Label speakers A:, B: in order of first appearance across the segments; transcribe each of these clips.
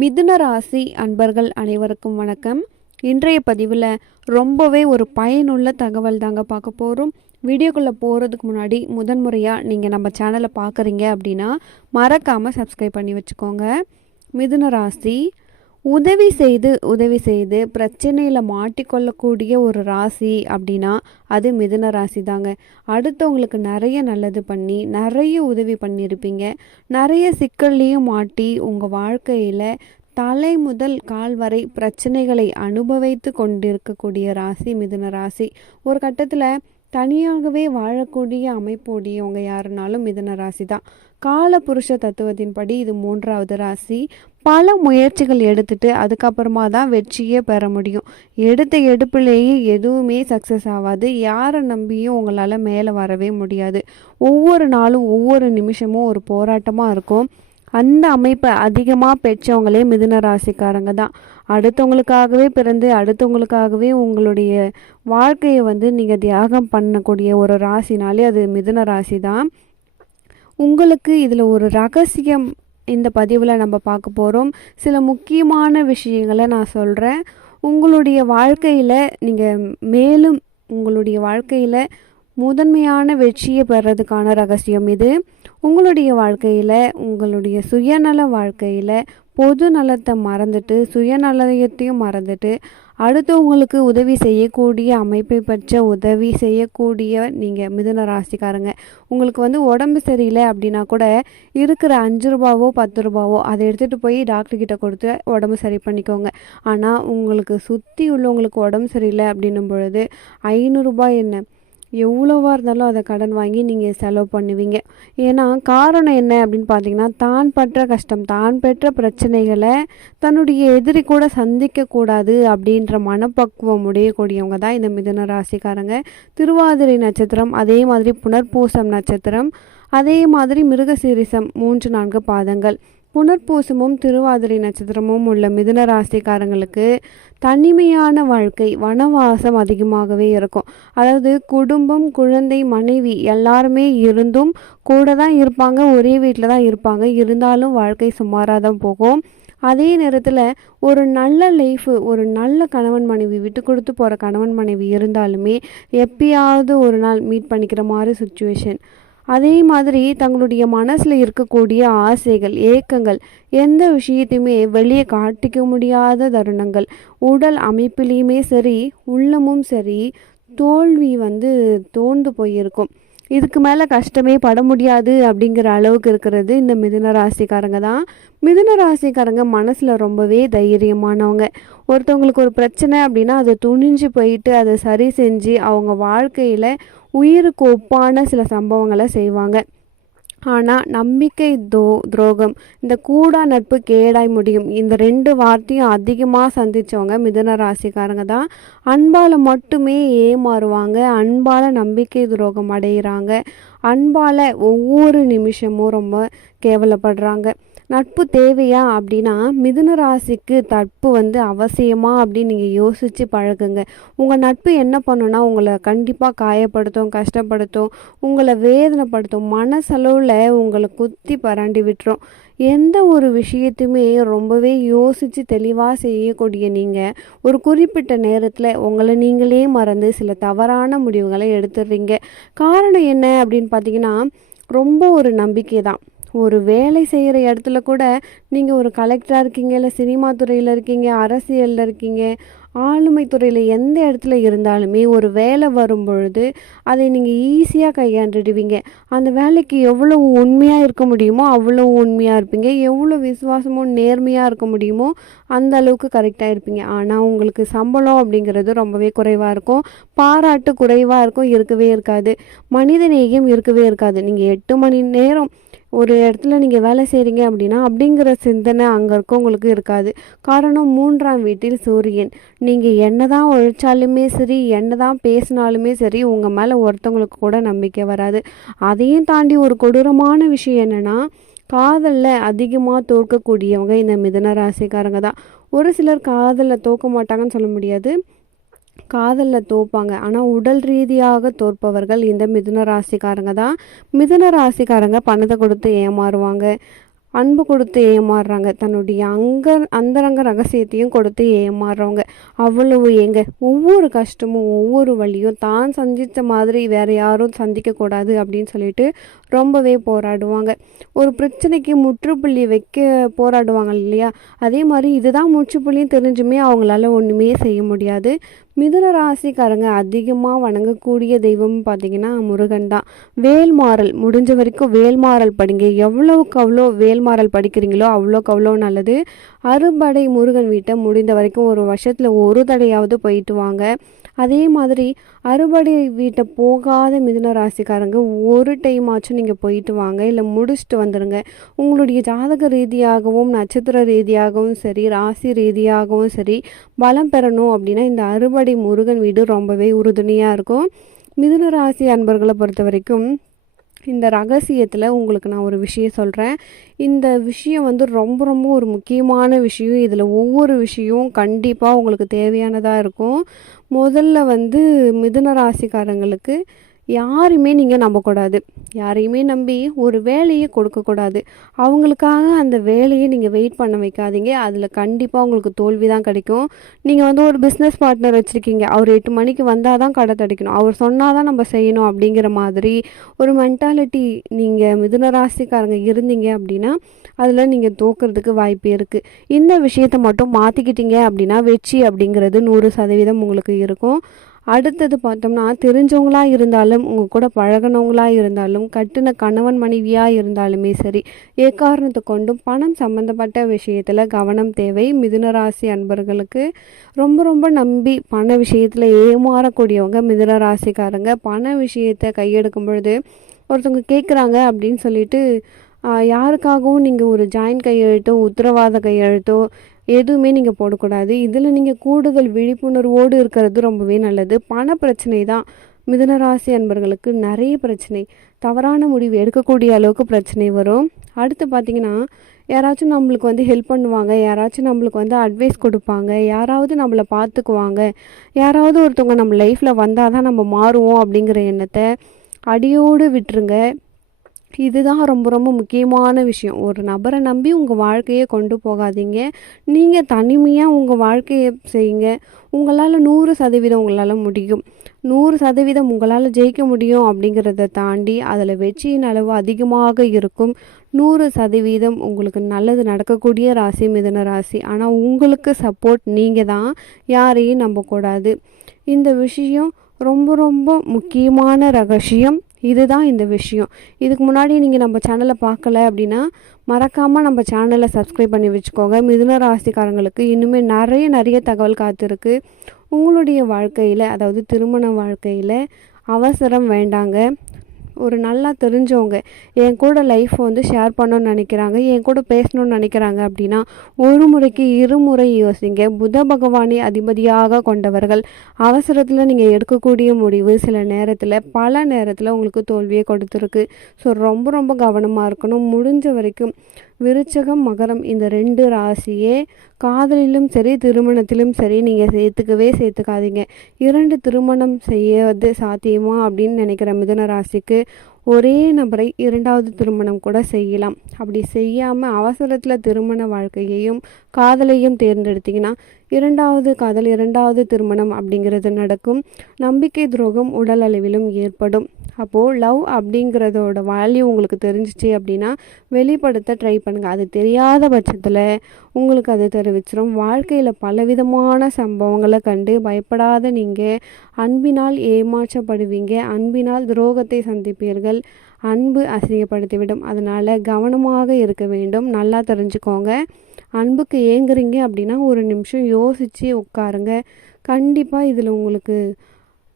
A: மிதுன ராசி அன்பர்கள் அனைவருக்கும் வணக்கம். இன்றைய பதிவில் ரொம்பவே ஒரு பயனுள்ள தகவல் தாங்க பார்க்க போகிறோம் வீடியோக்குள்ளே போகிறதுக்கு முன்னாடி முதன்முறையாக நீங்கள் நம்ம சேனலை பார்க்குறீங்க அப்படின்னா மறக்காமல் சப்ஸ்கிரைப் பண்ணி வச்சுக்கோங்க. மிதுன ராசி உதவி செய்து உதவி செய்து பிரச்சனையில் மாட்டிக்கொள்ளக்கூடிய ஒரு ராசி அப்படின்னா அது மிதுன ராசி தாங்க அடுத்தவங்களுக்கு நிறைய நல்லது பண்ணி நிறைய உதவி பண்ணியிருப்பீங்க. நிறைய சிக்கல்லையும் மாட்டி உங்கள் வாழ்க்கையில் தலை முதல் கால் வரை பிரச்சனைகளை அனுபவித்து கொண்டிருக்கக்கூடிய ராசி மிதுன ராசி. ஒரு கட்டத்தில் தனியாகவே வாழக்கூடிய அமைப்புடையவங்க யாருனாலும் மிதுன ராசி தான் கால புருஷ தத்துவத்தின்படி இது மூன்றாவது ராசி. பல முயற்சிகள் எடுத்துட்டு அதுக்கப்புறமா தான் வெற்றியே பெற முடியும். எடுத்த எடுப்பிலேயே எதுவுமே சக்ஸஸ் ஆகாது. யாரை நம்பியும் உங்களால் மேலே வரவே முடியாது. ஒவ்வொரு நாளும் ஒவ்வொரு நிமிஷமும் ஒரு போராட்டமாக இருக்கும். அந்த அமைப்பை அதிகமாக பெற்றவங்களே மிதுன ராசிக்காரங்க தான். அடுத்தவங்களுக்காகவே பிறந்து அடுத்தவங்களுக்காகவே உங்களுடைய வாழ்க்கையை வந்து நீங்கள் தியாகம் பண்ணக்கூடிய ஒரு ராசினாலே அது மிதுன ராசி தான் உங்களுக்கு இதில் ஒரு ரகசியம் இந்த பதிவில் நம்ம பார்க்க போகிறோம் சில முக்கியமான விஷயங்களை நான் சொல்கிறேன் உங்களுடைய வாழ்க்கையில் நீங்கள் மேலும் உங்களுடைய வாழ்க்கையில் முதன்மையான வெற்றியை பெறதுக்கான ரகசியம் இது. உங்களுடைய வாழ்க்கையில் உங்களுடைய சுயநல வாழ்க்கையில் பொது நலத்தை மறந்துட்டு சுயநலத்தையும் மறந்துட்டு அடுத்தவங்களுக்கு உதவி செய்யக்கூடிய அமைப்பை பற்ற உதவி செய்யக்கூடிய நீங்கள் மிதுன ராசிக்காரங்க. உங்களுக்கு வந்து உடம்பு சரியில்லை அப்படின்னா கூட இருக்கிற அஞ்சு ரூபாவோ பத்து ரூபாவோ அதை எடுத்துகிட்டு போய் டாக்டர் கிட்ட கொடுத்து உடம்பு சரி பண்ணிக்கோங்க. ஆனால் உங்களுக்கு சுற்றி உள்ளவங்களுக்கு உடம்பு சரியில்லை அப்படின்னும் பொழுது ஐநூறுரூபா என்ன? எவ்வளோவா இருந்தாலும் அதை கடன் வாங்கி நீங்கள் செலவு பண்ணுவீங்க. ஏன்னா காரணம் என்ன அப்படின்னு பார்த்தீங்கன்னா தான் பற்ற கஷ்டம் தான் பெற்ற பிரச்சனைகளை தன்னுடைய எதிரி கூட சந்திக்கக்கூடாது அப்படின்ற மனப்பக்குவம் உடையக்கூடியவங்க தான் இந்த மிதுன ராசிக்காரங்க. திருவாதிரை நட்சத்திரம் அதே மாதிரி புனர்பூசம் நட்சத்திரம் அதே மாதிரி மிருகசீரிசம் மூன்று நான்கு பாதங்கள். புனர்பூசமும் திருவாதிரை நட்சத்திரமும் உள்ள மிதுன ராசிக்காரங்களுக்கு தனிமையான வாழ்க்கை வனவாசம் அதிகமாகவே இருக்கும். அதாவது குடும்பம் குழந்தை மனைவி எல்லாருமே இருந்தும் கூட தான் இருப்பாங்க ஒரே வீட்டில் தான் இருப்பாங்க. இருந்தாலும் வாழ்க்கை சுமாராக தான் போகும். அதே நேரத்தில் ஒரு நல்ல லைஃபு ஒரு நல்ல கணவன் மனைவி விட்டு கொடுத்து போகிற கணவன் மனைவி இருந்தாலுமே எப்பயாவது ஒரு நாள் மீட் பண்ணிக்கிற மாதிரி சுச்சுவேஷன் அதே மாதிரி தங்களுடைய மனசில் இருக்கக்கூடிய ஆசைகள் ஏக்கங்கள் எந்த விஷயத்தையுமே வெளியே காட்டிக்க முடியாத தருணங்கள். உடல் அமைப்பிலையுமே சரி உள்ளமும் சரி தோல்வி வந்து தோண்டு போயிருக்கும். இதுக்கு மேலே கஷ்டமே பட முடியாது அப்படிங்கிற அளவுக்கு இருக்கிறது இந்த மிதுன ராசிக்காரங்க தான். மிதுன ராசிக்காரங்க மனசில் ரொம்பவே தைரியமானவங்க. ஒருத்தவங்களுக்கு ஒரு பிரச்சனை அப்படின்னா அதை துணிஞ்சு போயிட்டு அதை சரி செஞ்சு அவங்க வாழ்க்கையில் உயிருக்கு ஒப்பான சில சம்பவங்களை செய்வாங்க. ஆனால் நம்பிக்கை தோ துரோகம் இந்த கூடா நட்பு கேடாய் முடியும். இந்த ரெண்டு வார்த்தையும் அதிகமாக சந்தித்தவங்க மிதுன ராசிக்காரங்க தான். அன்பால் மட்டுமே ஏமாறுவாங்க. அன்பால் நம்பிக்கை துரோகம் அடைகிறாங்க அன்பால் ஒவ்வொரு நிமிஷமும் ரொம்ப கேவலப்படுறாங்க. நட்பு தேவையா அப்படின்னா மிதுன ராசிக்கு நட்பு வந்து அவசியமா அப்படின்னு நீங்கள் யோசித்து பழகுங்க. உங்கள் நட்பு என்ன பண்ணுன்னா உங்களை கண்டிப்பாக காயப்படுத்தும் கஷ்டப்படுத்தும் உங்களை வேதனைப்படுத்தும் மனசளவில் உங்களை குத்தி பரண்டி விட்டுரும். எந்த ஒரு விஷயத்தையுமே ரொம்பவே யோசித்து தெளிவாக செய்யக்கூடிய நீங்கள் ஒரு குறிப்பிட்ட நேரத்தில் உங்களை நீங்களே மறந்து சில தவறான முடிவுகளை எடுத்துடுறீங்க. காரணம் என்ன அப்படின்னு பார்த்தீங்கன்னா ரொம்ப ஒரு நம்பிக்கை தான் ஒரு வேலை செய்கிற இடத்துல கூட நீங்கள் ஒரு கலெக்டராக இருக்கீங்க இல்லை சினிமா துறையில் இருக்கீங்க அரசியலில் இருக்கீங்க ஆளுமை துறையில் எந்த இடத்துல இருந்தாலுமே ஒரு வேலை வரும் பொழுது அதை நீங்கள் ஈஸியாக கையாண்டுடுவீங்க. அந்த வேலைக்கு எவ்வளோ உண்மையாக இருக்க முடியுமோ அவ்வளோ உண்மையாக இருப்பீங்க. எவ்வளோ விசுவாசமும் நேர்மையாக இருக்க முடியுமோ அந்த அளவுக்கு கரெக்டாக இருப்பீங்க. ஆனால் உங்களுக்கு சம்பளம் அப்படிங்கிறது ரொம்பவே குறைவாக இருக்கும். பாராட்டு குறைவாக இருக்கும். இருக்கவே இருக்காது. மனித நேயம் இருக்கவே இருக்காது. நீங்கள் எட்டு மணி நேரம் ஒரு இடத்துல நீங்கள் வேலை செய்கிறீங்க அப்படின்னா அப்படிங்கிற சிந்தனை அங்கே இருக்கவங்களுக்கு இருக்காது. காரணம் மூன்றாம் வீட்டில் சூரியன். நீங்கள் என்ன தான் உழைச்சாலுமே சரி என்ன தான் பேசினாலுமே சரி உங்கள் மேலே ஒருத்தவங்களுக்கு கூட நம்பிக்கை வராது. அதையும் தாண்டி ஒரு கொடூரமான விஷயம் என்னென்னா காதலில் அதிகமாக தோற்கக்கூடியவங்க இந்த மிதன ராசிக்காரங்க தான். ஒரு சிலர் காதலில் தோக்க மாட்டாங்கன்னு சொல்ல முடியாது. காதலில் தோப்பாங்க. ஆனால் உடல் ரீதியாக தோற்பவர்கள் இந்த மிதுன ராசிக்காரங்க தான். மிதுன ராசிக்காரங்க பணத்தை கொடுத்து ஏமாறுவாங்க. அன்பு கொடுத்து ஏமாறுறாங்க. தன்னுடைய அங்க அந்தரங்க ரகசியத்தையும் கொடுத்து ஏமாறுறவங்க. அவ்வளவு ஏங்க ஒவ்வொரு கஷ்டமும் ஒவ்வொரு வழியும் தான் சந்தித்த மாதிரி வேற யாரும் சந்திக்கக்கூடாது அப்படின்னு சொல்லிட்டு ரொம்பவே போராடுவாங்க. ஒரு பிரச்சனைக்கு முற்றுப்புள்ளி வைக்க போராடுவாங்க இல்லையா? அதே மாதிரி இதுதான் முற்றுப்புள்ளியும் தெரிஞ்சுமே அவங்களால ஒன்றுமே செய்ய முடியாது. மிதுன ராசிக்காரங்க அதிகமாக வணங்கக்கூடிய தெய்வம் பார்த்தீங்கன்னா முருகன் தான். வேல்மாறல் முடிஞ்ச வரைக்கும் வேல்மாறல் படிங்க. எவ்வளோக்கு அவ்வளோ வேல்மாறல் படிக்கிறீங்களோ அவ்வளோக்கு அவ்வளோ நல்லது. அறுபடை முருகன் வீட்டை முடிந்த வரைக்கும் ஒரு வருஷத்தில் ஒரு தடையாவது போயிட்டு வாங்க. அதே மாதிரி அறுபடை வீட்டை போகாத மிதுன ராசிக்காரங்க ஒரு டைம் ஆச்சும் நீங்கள் போயிட்டு வாங்க. இல்லை முடிச்சுட்டு வந்துடுங்க உங்களுடைய ஜாதக ரீதியாகவும் நட்சத்திர ரீதியாகவும் சரி ராசி ரீதியாகவும் சரி பலம் பெறணும் அப்படின்னா இந்த அறுபடை முருகன் வீடு ரொம்பவே உறுதுணையாக இருக்கும். மிதுன ராசி அன்பர்களை பொறுத்த வரைக்கும் இந்த ரகசியத்தில் உங்களுக்கு நான் ஒரு விஷயம் சொல்கிறேன் இந்த விஷயம் வந்து ரொம்ப ரொம்ப ஒரு முக்கியமான விஷயம். இதில் ஒவ்வொரு விஷயமும் கண்டிப்பாக உங்களுக்கு தேவையானதாக இருக்கும். முதல்ல வந்து மிதுன ராசிக்காரங்களுக்கு யாரையுமே நீங்கள் நம்பக்கூடாது யாரையுமே நம்பி ஒரு வேலையை கொடுக்கக்கூடாது அவங்களுக்காக அந்த வேலையை நீங்கள் வெயிட் பண்ண வைக்காதீங்க. அதில் கண்டிப்பாக உங்களுக்கு தோல்வி தான் கிடைக்கும். நீங்கள் வந்து ஒரு பிஸ்னஸ் பார்ட்னர் வச்சுருக்கீங்க. அவர் எட்டு மணிக்கு வந்தால் தான் கடை தடிக்கணும். அவர் சொன்னால் தான் நம்ம செய்யணும் அப்படிங்கிற மாதிரி ஒரு மென்டாலிட்டி நீங்கள் மிதுன ராசிக்காரங்க இருந்தீங்க அப்படின்னா அதில் நீங்கள் தோக்கிறதுக்கு வாய்ப்பு இருக்குது இந்த விஷயத்தை மட்டும் மாற்றிக்கிட்டீங்க அப்படின்னா வெற்றி அப்படிங்கிறது நூறு சதவீதம் உங்களுக்கு இருக்கும். அடுத்தது பார்த்தோம்னா தெரிஞ்சவங்களாக இருந்தாலும் உங்கள் கூட பழகினவங்களாக இருந்தாலும் கட்டின கணவன் மனைவியாக இருந்தாலுமே சரி எக்காரணத்தை கொண்டும் பணம் சம்மந்தப்பட்ட விஷயத்தில் கவனம் தேவை. மிதுனராசி அன்பர்களுக்கு ரொம்ப ரொம்ப நம்பி பண விஷயத்தில் ஏமாறக்கூடியவங்க மிதுனராசிக்காரங்க பண விஷயத்தை கையெடுக்கும் பொழுது ஒருத்தவங்க கேட்குறாங்க அப்படின்னு சொல்லிட்டு யாருக்காகவும் நீங்கள் ஒரு ஜாயின் கையெழுத்தோ உத்தரவாத கையெழுத்தோ எதுவுமே நீங்கள் போடக்கூடாது. இதில் நீங்கள் கூடுதல் விழிப்புணர்வோடு இருக்கிறது ரொம்பவே நல்லது. பண பிரச்சனை தான். மிதனராசி அன்பர்களுக்கு நிறைய பிரச்சனை. தவறான முடிவு எடுக்கக்கூடிய அளவுக்கு பிரச்சனை வரும். அடுத்து பார்த்திங்கன்னா யாராச்சும் நம்மளுக்கு வந்து ஹெல்ப் பண்ணுவாங்க. யாராச்சும் நம்மளுக்கு வந்து அட்வைஸ் கொடுப்பாங்க. யாராவது நம்மளை பார்த்துக்குவாங்க. யாராவது ஒருத்தவங்க நம்ம லைஃப்பில் வந்தால் தான் நம்ம மாறுவோம் அப்படிங்கிற எண்ணத்தை அடியோடு விட்டுருங்க. இதுதான் ரொம்ப ரொம்ப முக்கியமான விஷயம். ஒரு நபரை நம்பி உங்கள் வாழ்க்கையை கொண்டு போகாதீங்க. நீங்கள் தனிமையாக உங்கள் வாழ்க்கையை செய்யுங்க. உங்களால் நூறு சதவீதம் உங்களால் முடியும். நூறு சதவீதம் உங்களால் ஜெயிக்க முடியும் அப்படிங்கிறத தாண்டி அதில் வெற்றியின் அளவு அதிகமாக இருக்கும். நூறு சதவீதம் உங்களுக்கு நல்லது நடக்கக்கூடிய ராசி மிதன ராசி. ஆனால் உங்களுக்கு சப்போர்ட் நீங்கள் தான். யாரையும் நம்பக்கூடாது. இந்த விஷயம் ரொம்ப ரொம்ப முக்கியமான ரகசியம். இதுதான் இந்த விஷயம். இதுக்கு முன்னாடி நீங்கள் நம்ம சேனலை பார்க்கல அப்படின்னா மறக்காமல் நம்ம சேனலை சப்ஸ்கிரைப் பண்ணி வச்சுக்கோங்க. மிதுன ராசிக்காரங்களுக்கு இன்னுமே நிறைய நிறைய தகவல் காத்திருக்கு. உங்களுடைய வாழ்க்கையில் அதாவது திருமண வாழ்க்கையில் அவசரம் வேண்டாங்க. ஒரு நல்லா தெரிஞ்சவங்க. என் கூட லைஃப்பை வந்து ஷேர் பண்ணணும்னு நினைக்கிறாங்க. என் கூட பேசணும்னு நினைக்கிறாங்க அப்படின்னா ஒரு முறைக்கு இருமுறை யோசிங்க. புத பகவானை அதிபதியாக கொண்டவர்கள். அவசரத்தில் நீங்கள் எடுக்கக்கூடிய முடிவு சில நேரத்தில் பல நேரத்தில் உங்களுக்கு தோல்வியை கொடுத்துருக்கு. ஸோ ரொம்ப ரொம்ப கவனமாக இருக்கணும். முடிஞ்ச வரைக்கும் விருச்சகம் மகரம் இந்த ரெண்டு ராசியே காதலிலும் சரி திருமணத்திலும் சரி நீங்கள் சேர்த்துக்கவே சேர்த்துக்காதீங்க. இரண்டு திருமணம் செய்யவது சாத்தியமா அப்படின்னு நினைக்கிற மிதன ராசிக்கு ஒரே நபரை இரண்டாவது திருமணம் கூட செய்யலாம். அப்படி செய்யாமல் அவசரத்தில் திருமண வாழ்க்கையையும் காதலையும் தேர்ந்தெடுத்தீங்கன்னா இரண்டாவது காதல் இரண்டாவது திருமணம் அப்படிங்கிறது நடக்கும். நம்பிக்கை துரோகம் உடல் அளவிலும் ஏற்படும். அப்போது லவ் அப்படிங்கிறதோட வேல்யூ உங்களுக்கு தெரிஞ்சிச்சு அப்படின்னா வெளிப்படுத்த ட்ரை பண்ணுங்கள் அது தெரியாத பட்சத்தில் உங்களுக்கு அது தெரிவிச்சிடும் வாழ்க்கையில் பலவிதமான சம்பவங்களை கண்டு பயப்படாத நீங்கள் அன்பினால் ஏமாற்றப்படுவீங்க. அன்பினால் துரோகத்தை சந்திப்பீர்கள். அன்பு அசிங்கப்படுத்திவிடும். அதனால் கவனமாக இருக்க வேண்டும். நல்லா தெரிஞ்சுக்கோங்க. அன்புக்கு ஏங்குறீங்க அப்படின்னா ஒரு நிமிஷம் யோசித்து உட்காருங்க. கண்டிப்பாக இதில் உங்களுக்கு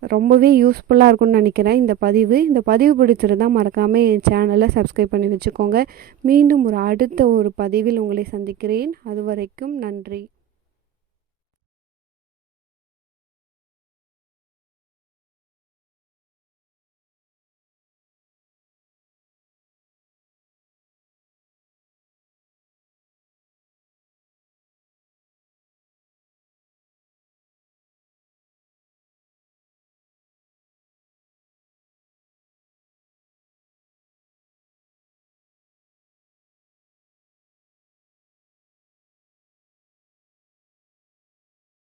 A: ரொம்பவே யூஸ்ஃபுல்லாக இருக்கும்னு நினைக்கிறேன் இந்த பதிவு. இந்த பதிவு பிடிச்சிருந்தால் மறக்காமல் என் சேனலை சப்ஸ்கிரைப் பண்ணி வச்சுக்கோங்க. மீண்டும் ஒரு அடுத்த ஒரு பதிவில் உங்களை சந்திக்கிறேன். அது வரைக்கும் நன்றி.